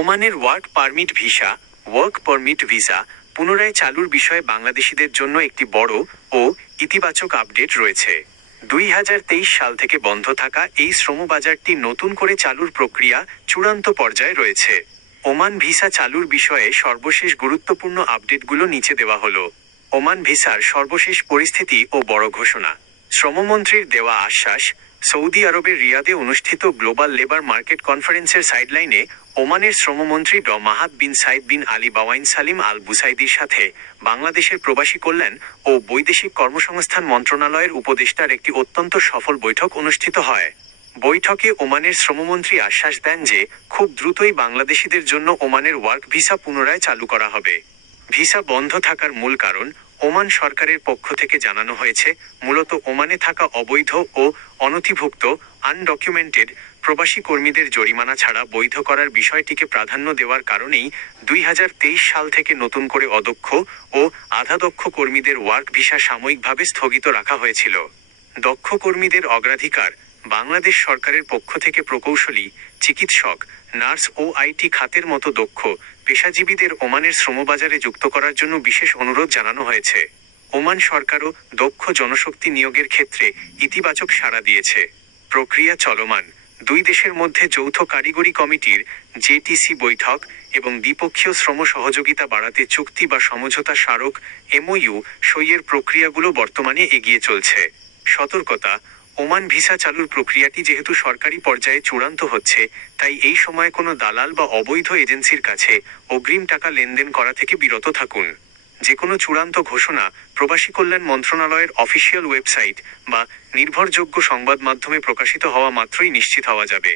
ওমানের work permit visa পুনরায় চালুর বিষয়ে বাংলাদেশিদের জন্য একটি বড় ও ইতিবাচক আপডেট রয়েছে। 2023 সাল থেকে বন্ধ থাকা এই শ্রমবাজারটি নতুন করে চালুর প্রক্রিয়া চূড়ান্ত পর্যায়ে রয়েছে। ওমান ভিসা চালুর বিষয়ে সর্বশেষ গুরুত্বপূর্ণ আপডেটগুলো নিচে দেওয়া হলো। ওমান ভিসার সর্বশেষ পরিস্থিতি ও বড় ঘোষণা। শ্রমমন্ত্রীর দেওয়া আশ্বাস। সৌদি আরবের রিয়াদে অনুষ্ঠিত গ্লোবাল লেবার মার্কেট কনফারেন্সের সাইডলাইনে ওমানের শ্রমমন্ত্রী মাহাদ বিন সাইদ বিন আলী বাওয়াইন সালিম আল বুসাইদির সাথে বাংলাদেশের প্রবাসী কল্যাণ ও বৈদেশিক কর্মসংস্থান মন্ত্রণালয়ের উপদেষ্টার একটি অত্যন্ত সফল বৈঠক অনুষ্ঠিত হয়। বৈঠকে ওমানের শ্রমমন্ত্রী আশ্বাস দেন যে খুব দ্রুতই বাংলাদেশিদের জন্য ওমানের ওয়ার্ক ভিসা পুনরায় চালু করা হবে। ভিসা বন্ধ থাকার মূল কারণ ওমান সরকারের পক্ষ থেকে জানানো হয়েছে, মূলত ওমানে থাকা অবৈধ ও অনথিভুক্ত আনডকুমেন্টেড প্রবাসী কর্মীদের জরিমানা ছাড়া বৈধ করার বিষয়টিকে প্রাধান্য দেওয়ার কারণেই 2023 সাল থেকে নতুন করে অদক্ষ ও আধাদক্ষ কর্মীদের ওয়ার্ক ভিসা সাময়িকভাবে স্থগিত রাখা হয়েছিল। দক্ষ কর্মীদের অগ্রাধিকার। বাংলাদেশ সরকারের পক্ষ থেকে প্রকৌশলী, চিকিৎসক, নার্স ও আইটি খাতের মতো দক্ষ পেশাজীবীদের ওমানের শ্রমবাজারে যুক্ত করার জন্য বিশেষ অনুরোধ জানানো হয়েছে। ওমান সরকারও দক্ষ জনশক্তি নিয়োগের ক্ষেত্রে ইতিবাচক সাড়া দিয়েছে। প্রক্রিয়া চলমান। দুই দেশের মধ্যে যৌথ কারিগরি কমিটির জেটিসি বৈঠক এবং দ্বিপক্ষীয় শ্রম সহযোগিতা বাড়াতে চুক্তি বা সমঝোতা স্মারক এমওইউ সইয়ের প্রক্রিয়াগুলো বর্তমানে এগিয়ে চলছে। সতর্কতা। ওমান ভিসা চালুর প্রক্রিয়াটি যেহেতু সরকারি পর্যায়ে চূড়ান্ত হচ্ছে, তাই এই সময় কোনো দালাল বা অবৈধ এজেন্সির কাছে অগ্রিম টাকা লেনদেন করা থেকে বিরত থাকুন। যে কোনো চূড়ান্ত ঘোষণা প্রবাসী কল্যাণ মন্ত্রণালয়ের অফিসিয়াল ওয়েবসাইট বা নির্ভরযোগ্য সংবাদ মাধ্যমে প্রকাশিত হওয়া মাত্রই নিশ্চিত হওয়া যাবে।